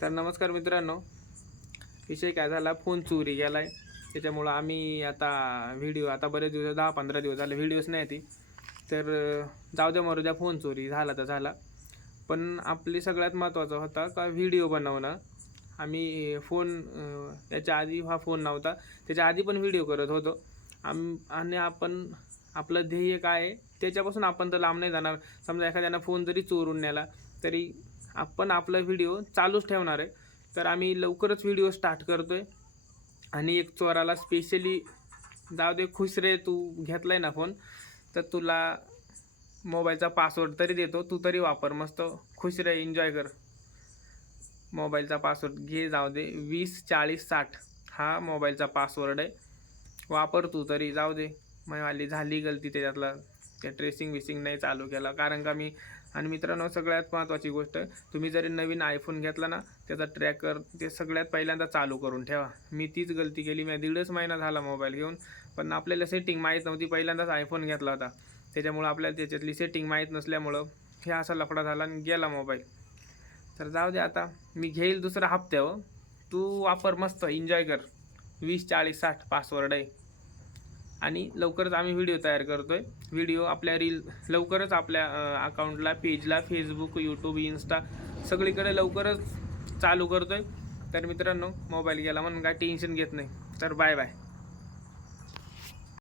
तर नमस्कार मित्रांनो, विषय काय झाला, फोन चोरी गेला आहे. त्याच्यामुळं आम्ही आता व्हिडिओ आता बरेच दिवस 10-15 दिवस झाले व्हिडिओच नाही ती. तर जाऊ द्या मरू द्या, फोन चोरी झाला तर झाला. पण आपली सगळ्यात महत्त्वाचा होता का व्हिडिओ बनवणं. आम्ही फोन याच्या आधी हा फोन नव्हता, त्याच्या आधी पण व्हिडिओ करत होतो. आणि आपण आपलं ध्येय काय आहे त्याच्यापासून आपण तर लांब नाही जाणार. समजा एखाद्यानं फोन जरी चोरून नेला तरी आपण आपला व्हिडिओ चालूच ठेवणार आहे. तर आम्ही लवकरच व्हिडिओ स्टार्ट करतो आहे. आणि एक चोराला स्पेशली जाऊ दे, खुश रे तू घेतलाय ना फोन, तर तुला मोबाईलचा पासवर्ड तरी देतो, तू तरी वापर, मस्त खुश रे, एन्जॉय कर. मोबाईलचा पासवर्ड घे, जाऊ दे, 204060 हा मोबाईलचा पासवर्ड आहे, वापर तू तरी. जाऊ दे, माझी झाली गलती त्याच्यातला, ते ट्रेसिंग विसिंग नाही चालू केला. कारण का मी, आणि मित्रांनो सगळ्यात महत्त्वाची गोष्ट, तुम्ही जरी नवीन आयफोन घेतला ना, त्याचा ट्रॅकर ते सगळ्यात पहिल्यांदा चालू करून ठेवा. मी तीच गलती केली. मी 1.5 महिना झाला मोबाईल घेऊन, पण आपल्याला सेटिंग माहीत नव्हती. पहिल्यांदाच आयफोन घेतला होता, त्याच्यामुळं आपल्याला त्याच्यातली सेटिंग माहीत नसल्यामुळं हे असा लफडा झाला आणि गेला मोबाईल. तर जाऊ दे, आता मी घेईल दुसऱ्या हप्त्यावर, तू वापर, मस्त एन्जॉय कर. 204060 पासवर्ड आहे. आणि लवकरच आम्ही व्हिडिओ तयार करतो आहे. व्हिडिओ आपल्या लवकरच आपल्या अकाउंटला, पेजला, फेसबुक, यूट्यूब, इंस्टा सगळीकडे लवकरच चालू करतो आहे. तर मित्रांनो, मोबाईल गेला म्हणून काय टेन्शन घेत नाही. तर बाय बाय.